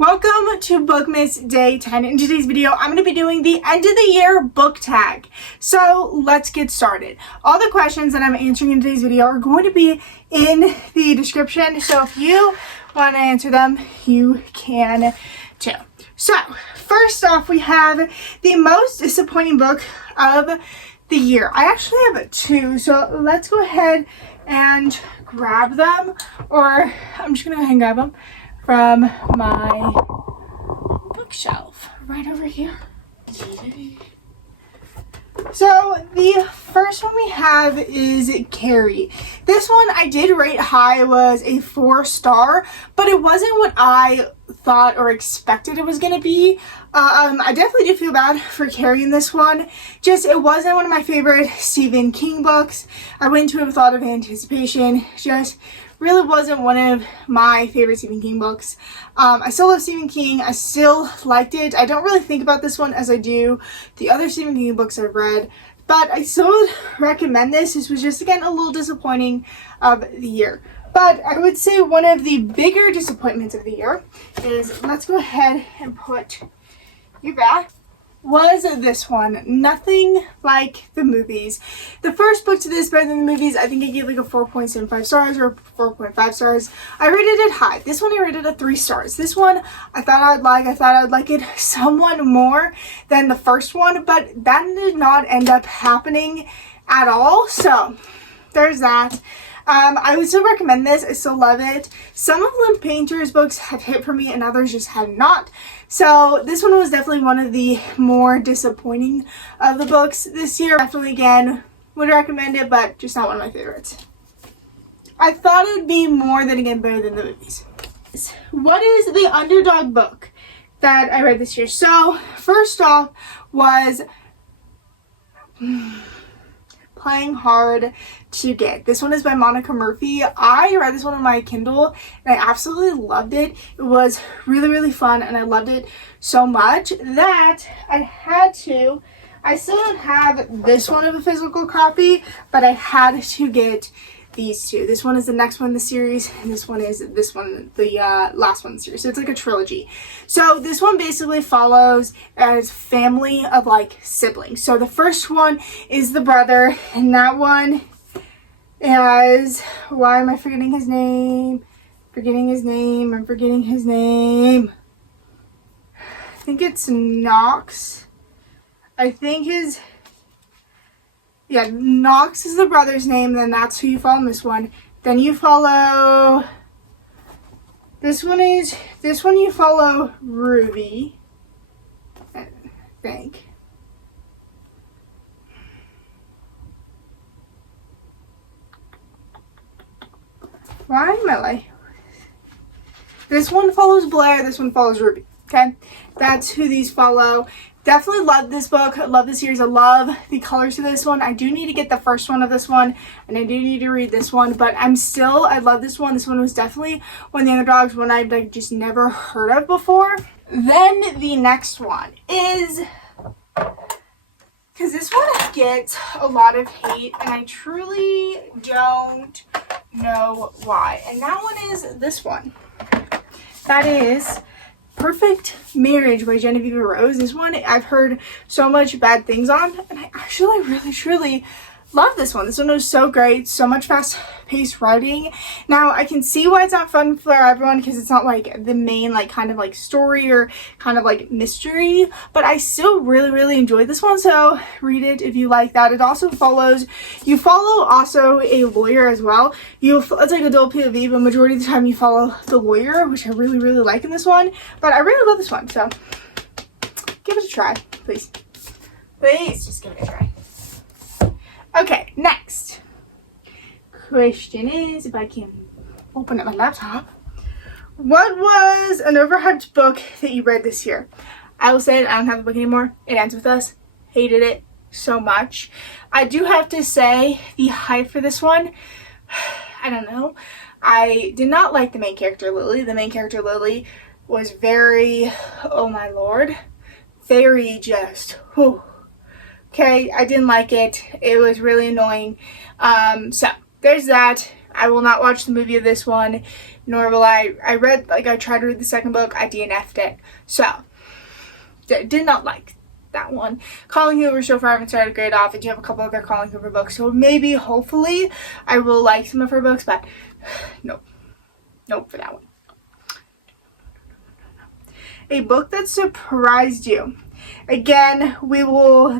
Welcome to Bookmas Day 10. In today's video, I'm going to be doing the end of the year book tag. So let's get started. All the questions that I'm answering in today's video are going to be in the description. So if you want to answer them, you can too. So first off, we have the most disappointing book of the year. I actually have two. So let's go ahead and grab them, or I'm just going to go ahead and grab them from my bookshelf right over here. So the first one we have is Carrie. This one I did rate high, was a 4-star, but it wasn't what I thought or expected it was going to be. I definitely did feel bad for Carrie in this one. Just, it wasn't one of my favorite Stephen King books. I went into it with a lot of anticipation. Just really wasn't one of my favorite Stephen King books. I still love Stephen King. I still liked it. I don't really think about this one as I do the other Stephen King books I've read, but I still would recommend this. This was just, again, a little disappointing of the year. But I would say one of the bigger disappointments of the year is, let's go ahead and put you back, was this one, Nothing Like the Movies. The first book to this, better than the movies. I think I gave like a 4.75 stars or 4.5 stars. I rated it high. This one I rated a 3 stars. This one I thought I would like it somewhat more than the first one, but that did not end up happening at all. So there's that. I would still recommend this. I still love it. Some of Lynn Painter's books have hit for me and others just have not. So this one was definitely one of the more disappointing of the books this year. Definitely, again, would recommend it, but just not one of my favorites. I thought it would be more than, again, better than the movies. What is the underdog book that I read this year? So first off was Playing Hard to Get. This one is by Monica Murphy. I read this one on my Kindle and I absolutely loved it. It was really, really fun and I loved it so much that I still don't have this one of a physical copy, but I had to get these two. This one is the next one in the series, and this one is the last one in the series. So it's like a trilogy. So this one basically follows a family of like siblings. So the first one is the brother, and that one is, why am I forgetting his name? I'm forgetting his name. I think it's Knox. Knox is the brother's name, then that's who you follow in this one. Then you follow, this one you follow Ruby, I think. Why am I like, this one follows Blair, this one follows Ruby, okay? That's who these follow. Definitely love this book. I love the series. I love the colors of this one. I do need to get the first one of this one, and I do need to read this one, but I love this one. This one was definitely one of the underdogs, one I've just never heard of before. Then the next one is, because this one gets a lot of hate, and I truly don't know why. And that one is this one. That is Perfect Marriage by Genevieve Rose. This one I've heard so much bad things on, and I actually really truly love this one. This one was so great, so much fast-paced writing. Now I can see why it's not fun for everyone, because it's not like the main like kind of like story or kind of like mystery, but I still really enjoyed this one, so read it if you like that. It also follows, you follow also a lawyer as well. It's like adult POV, but majority of the time you follow the lawyer, which I really like in this one. But I really love this one, so give it a try, please just give it a try. Okay, next question is, if I can open up my laptop, what was an overhyped book that you read this year? I will say it, I don't have the book anymore. It Ends With Us. Hated it so much. I do have to say the hype for this one, I don't know. I did not like the main character, Lily. The main character, Lily, was very, oh my lord, very just, whew. Okay, I didn't like it. It was really annoying. So there's that. I will not watch the movie of this one, nor will I tried to read the second book, I DNF'd it. So, did not like that one. Colin Hoover so far I haven't started great off. I do have a couple other Colin Hoover books, so maybe, hopefully, I will like some of her books, but nope. Nope for that one. A book that surprised you. Again,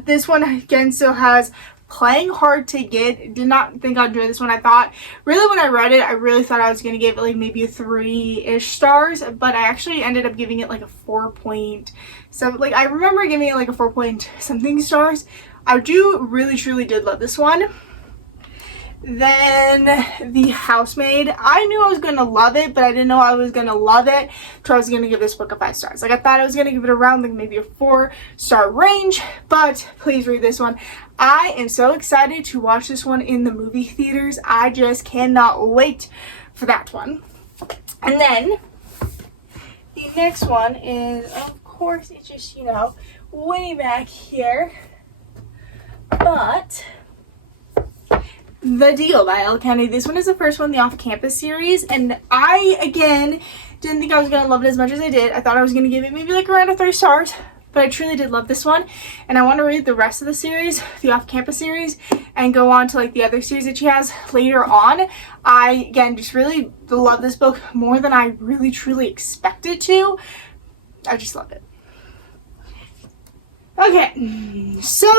this one again still has Playing Hard to Get. Did not think I'd enjoy this one. I thought, really when I read it, I really thought I was going to give it like maybe a 3-ish stars, but I actually ended up giving it like a 4.7. Like, I remember giving it like a 4 point something stars. I really truly did love this one. Then The Housemaid. I knew I was going to love it, but I didn't know I was going to love it, so I was going to give this book a 5 stars. Like, I thought I was going to give it around like maybe a 4-star range, but please read this one. I am so excited to watch this one in the movie theaters. I just cannot wait for that one. And then the next one is, of course, it's just, way back here, but The Deal by Elle Kennedy. This one is the first one in the Off-Campus series, and I, again, didn't think I was going to love it as much as I did. I thought I was going to give it maybe like around a 3 stars, but I truly did love this one, and I want to read the rest of the series, the Off-Campus series, and go on to like the other series that she has later on. I, again, just really love this book more than I really truly expected to. I just love it. Okay, so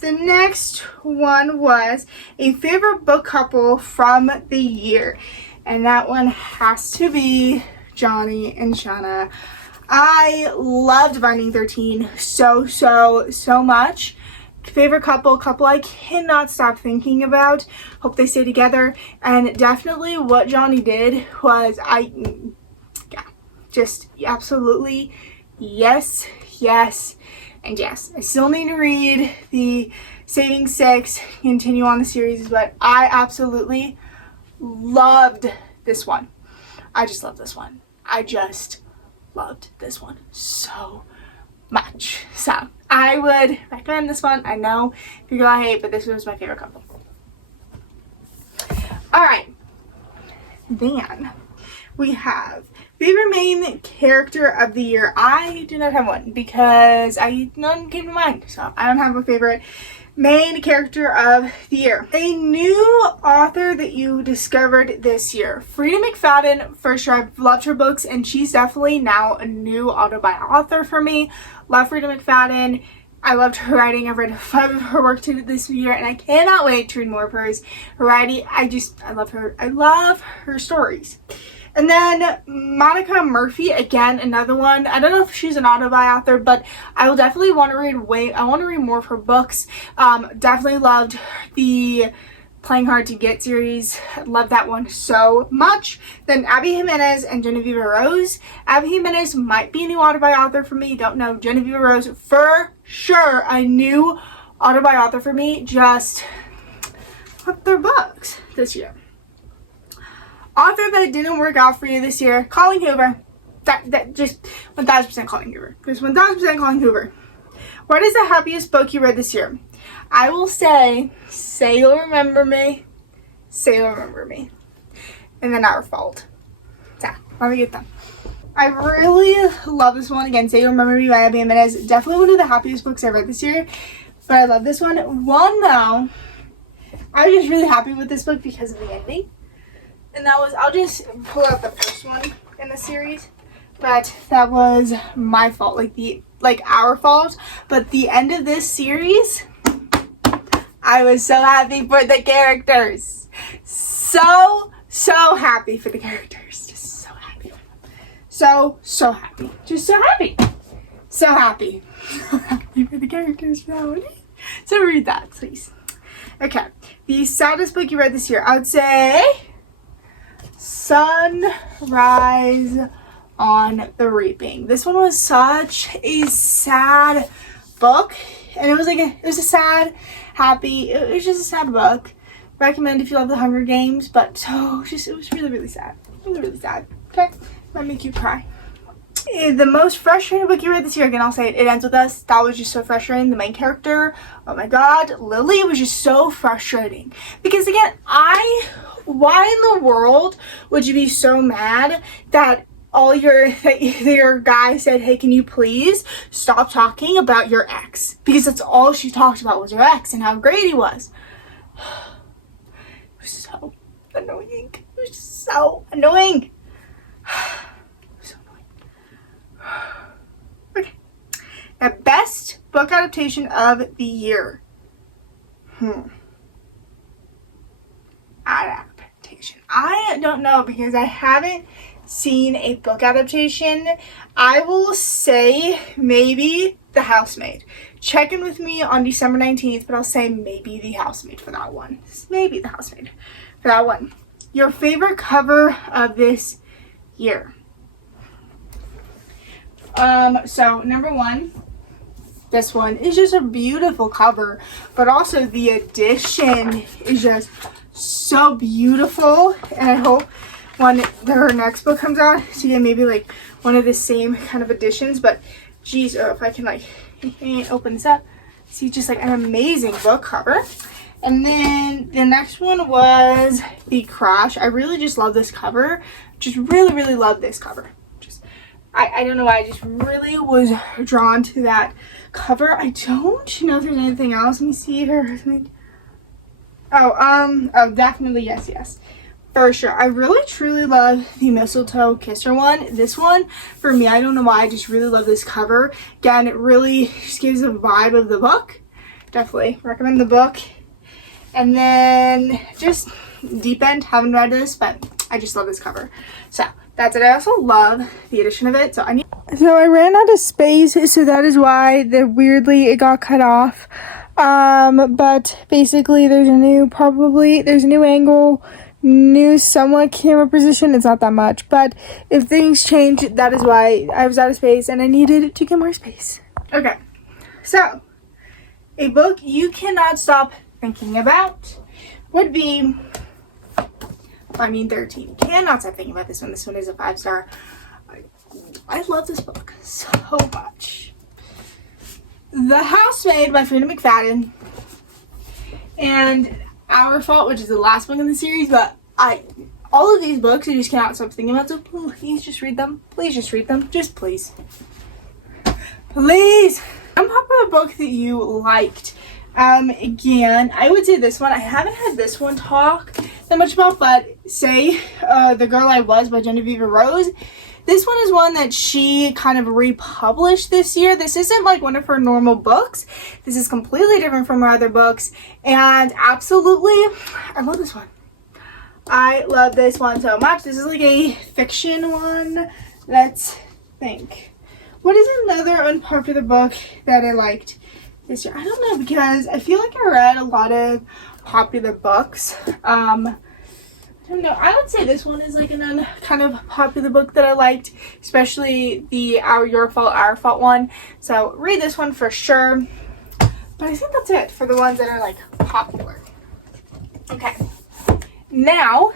the next one was a favorite book couple from the year, and that one has to be Johnny and Shanna. I loved Binding 13 so much. Favorite couple I cannot stop thinking about. Hope they stay together, and definitely what Johnny did was, just absolutely yes, and yes. I still need to read the Saving Six, continue on the series, but I absolutely loved this one. I just love this one. I just loved this one so much. So I would recommend this one. I know people I hate, but this was my favorite couple. Alright, then we have favorite main character of the year. I do not have one because none came to mind, so I don't have a favorite main character of the year. A new author that you discovered this year. Frida McFadden, for sure. I've loved her books, and she's definitely now a new auto-buy author for me. Love Frida McFadden. I loved her writing. I've read 5 of her work this year, and I cannot wait to read more of hers. Her writing, I love her. I love her stories. And then Monica Murphy, again, another one. I don't know if she's an auto-buy author, but I will definitely want to read I want to read more of her books. Definitely loved the Playing Hard to Get series. Love that one so much. Then Abby Jimenez and Genevieve Rose. Abby Jimenez might be a new auto-buy author for me. Don't know. Genevieve Rose, for sure, a new auto-buy author for me. Just love their books this year. Author that didn't work out for you this year, Colin Hoover. That just 1000% Colin Hoover. Just 1000% Colin Hoover. What is the happiest book you read this year? I will say You'll Remember Me, Say You'll Remember Me, and then Our Fault. So, let me get them. I really love this one. Again, Say You'll Remember Me by Abby Jimenez. Definitely one of the happiest books I read this year, but I love this one. One, though, I was just really happy with this book because of the ending. And that was, I'll just pull out the first one in the series, but that was my fault, our fault. But the end of this series, I was so happy for the characters. So happy for the characters. Just so happy. So happy. Just so happy. So happy. So happy for the characters now. So read that, please. Okay. The saddest book you read this year, I would say Sunrise on the Reaping. This one was such a sad book, and it was a sad, happy, it was just a sad book. Recommend if you love the Hunger Games, but it was really sad. Really sad. Okay, let me keep crying. The most frustrating book you read this year, again, I'll say it ends with us. That was just so frustrating. The main character, oh my god, Lily was just so frustrating. Because again, why in the world would you be so mad that your guy said, hey, can you please stop talking about your ex? Because that's all she talked about was her ex and how great he was. It was so annoying. It was just so annoying. Okay. Now, best book adaptation of the year. Adaptation. I don't know because I haven't seen a book adaptation. I will say maybe The Housemaid. Check in with me on December 19th, but I'll say maybe The Housemaid for that one. Maybe The Housemaid for that one. Your favorite cover of this year? So number one, this one is just a beautiful cover, but also the edition is just so beautiful, and I hope when her next book comes out to get maybe like one of the same kind of editions. But geez, if I can like open this up, see just like an amazing book cover. And then the next one was The Crash. I really just love this cover. Just really love this cover. I don't know why, I just really was drawn to that cover. I don't know if there's anything else. Let me see here. Oh, definitely yes. For sure. I really truly love the Mistletoe Kisser one. This one, for me, I don't know why, I just really love this cover. Again, it really just gives a vibe of the book. Definitely recommend the book. And then just Deep End, haven't read this, but I just love this cover. So that's it. I also love the edition of it. So I ran out of space, so that is why weirdly it got cut off. But basically there's a new angle, new somewhat camera position. It's not that much, but if things change, that is why I was out of space and I needed to get more space. Okay, so a book you cannot stop thinking about would be 13. Cannot stop thinking about this one. This one is a 5-star. I love this book so much. The Housemaid by Freida McFadden and Our Fault, which is the last book in the series, but all of these books I just cannot stop thinking about, so please just read them. Please just read them. Just please. Please! Unpopular book that you liked. Again, I would say this one. I haven't had this one talk that much about, but say The Girl I Was by Genevieve Rose. This one is one that she kind of republished this year. This isn't like one of her normal books. This is completely different from her other books, and absolutely, I love this one. I love this one so much. This is like a fiction one. Let's think. What is another unpopular book that I liked this year? I don't know, because I feel like I read a lot of popular books. I don't know. I would say this one is like an kind of popular book that I liked, especially the Your Fault, Our Fault one. So read this one for sure. But I think that's it for the ones that are like popular. Okay. Now,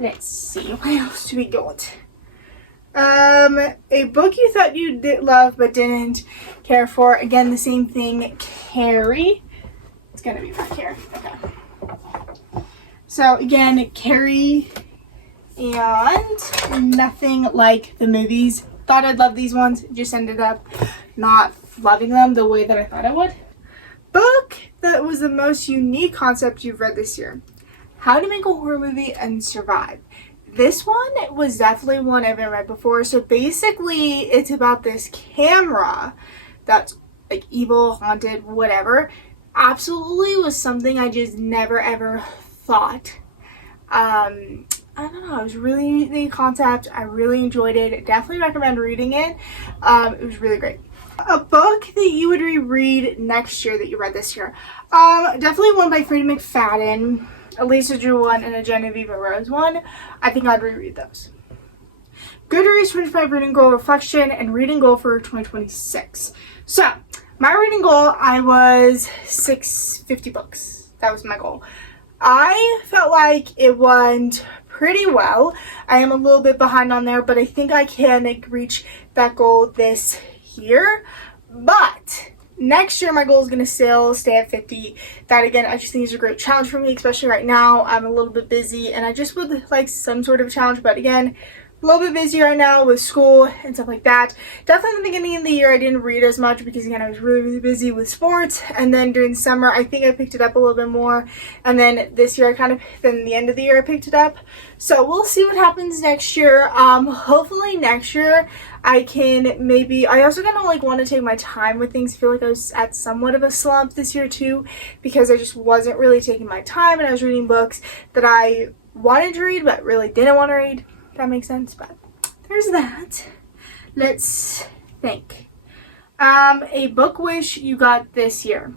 let's see. What else do we got? A book you thought you did love but didn't care for. Again, the same thing. Carrie. It's gonna be right here. Okay. So again, Carrie and Nothing Like the Movies. Thought I'd love these ones. Just ended up not loving them the way that I thought I would. Book that was the most unique concept you've read this year. How to Make a Horror Movie and Survive. This one was definitely one I haven't read before. So basically, it's about this camera that's like evil, haunted, whatever. Absolutely was something I just never ever thought. I don't know. It was really the concept. I really enjoyed it. Definitely recommend reading it. It was really great. A book that you would reread next year that you read this year. Definitely one by Freida McFadden, a Lisa Drew one, and a Genevieve Rose one. I think I'd reread those. Goodreads 25 reading goal reflection and reading goal for 2026. So my reading goal, I was 650 books. That was my goal. I felt like it went pretty well. I am a little bit behind on there, but I think I can reach that goal this year. But next year, my goal is going to still stay at 50. That, again, I just think is a great challenge for me, especially right now. I'm a little bit busy, and I just would like some sort of challenge. But again, a little bit busy right now with school and stuff like that. Definitely in the beginning of the year, I didn't read as much because, again, I was really busy with sports. And then during the summer, I think I picked it up a little bit more. And then this year, then the end of the year, I picked it up. So we'll see what happens next year. Hopefully next year, I also kind of want to take my time with things. I feel like I was at somewhat of a slump this year too, because I just wasn't really taking my time, and I was reading books that I wanted to read but really didn't want to read. That makes sense. But there's that. Let's think. A book wish you got this year.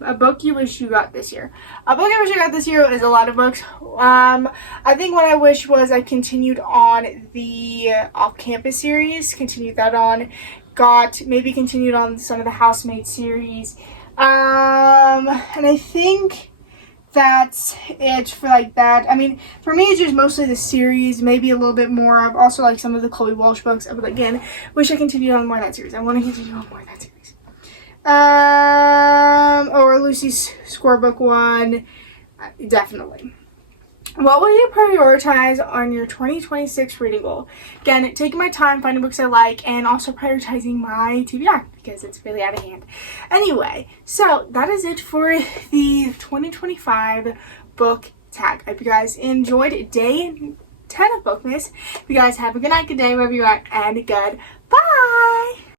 A book you wish you got this year. A book I wish I got this year is a lot of books. I think what I wish was I continued on the off-campus series. Continued that on. Maybe continued on some of the Housemaid series. And I think that's it for that. I mean, for me, it's just mostly the series, maybe a little bit more of also some of the Chloe Walsh books. But again, wish I continued on more of that series. I want to continue on more of that series. Or Lucy's Scorebook one, definitely. What will you prioritize on your 2026 reading goal? Again, taking my time, finding books I like, and also prioritizing my TBR because it's really out of hand. Anyway, so that is it for the 2025 book tag. I hope you guys enjoyed day 10 of Bookmas. You guys have a good night, good day, wherever you're at, and good bye!